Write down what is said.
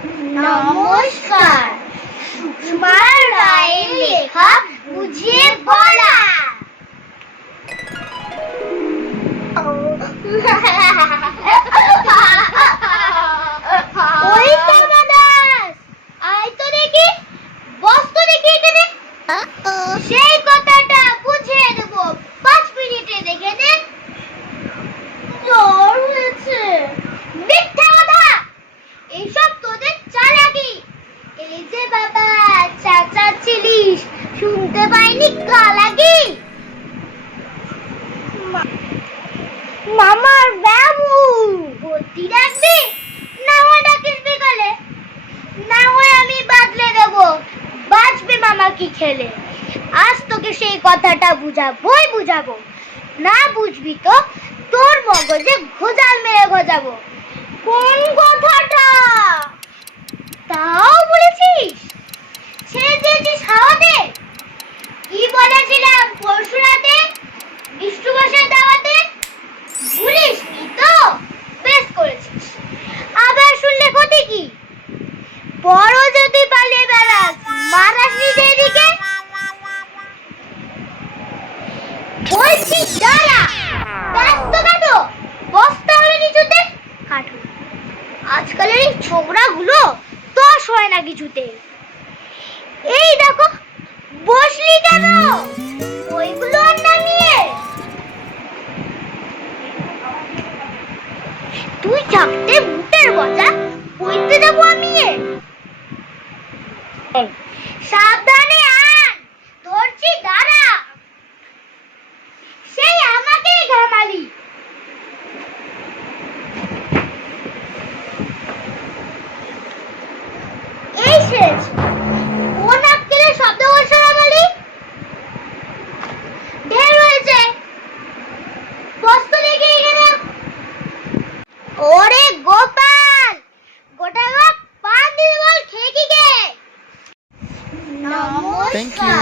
নমস্কার। সুষমা রায়ের লেখা বুঝিয়ে বলা। ওই কামাদাস, আয় তো দেখি, বস তো দেখি এখানে। সেই কথাটা বুঝিয়ে দেবো 5 মিনিটে, দেখে নে। জ্বর হয়েছে। মিথ্যা কথা, এইসব তোদের চালাকি। এই যে বাবা চেঁচাচ্ছিলিস, শুনতে পাইনি কালাগি? মামার বাবু ভর্তি রাখবি, না হয় ডাকিস বিকালে, না হয় আমি বাদলে দেবো, বাঁচবে মামা কি খেলে। আজ তোকে সেই কথাটা বুঝাবো, না বুঝবি তো তোর মগজে ঘোজাল মেরে গজাবো। কোন কথাটা? তাও বলেছিস? ছেড়ে দিয়েছিস হাওয়াতে? কি বলেছিলাম পরশু রাতে বিষ্ণু বসে দাওয়াতে? ভুলিসনি তো? বেশ করেছিস। আবার শুনলে ক্ষতি কি? বড় যদি পালিয়ে বেড়াস, মারাস নিজে এদিকে। বলছি দাঁড়া, ব্যস্ত কেন? বস্তা হলে নিচুতে কাটু। আজকালের এই ছোকরাগুলো তস হয় না কিছুতে। এই দেখো, বসলি কেন? ওইগুলো আর নামিয়ে তুই থাকতে মুটের বজা কইতে যাবো আমি। সাবধানে আন, ধরছি দাঁড়া। সেই আমাকে ঘামালি। এই শেষ। কোন আক্কেলে শব্দ করছে না বলি? ঢের হয়েছে, বস্তা দেখে এখানে। ওরে গোপাল, গোটা ভাগ পান দিয়ে বল খেয়ে কি গে। নমস্কার।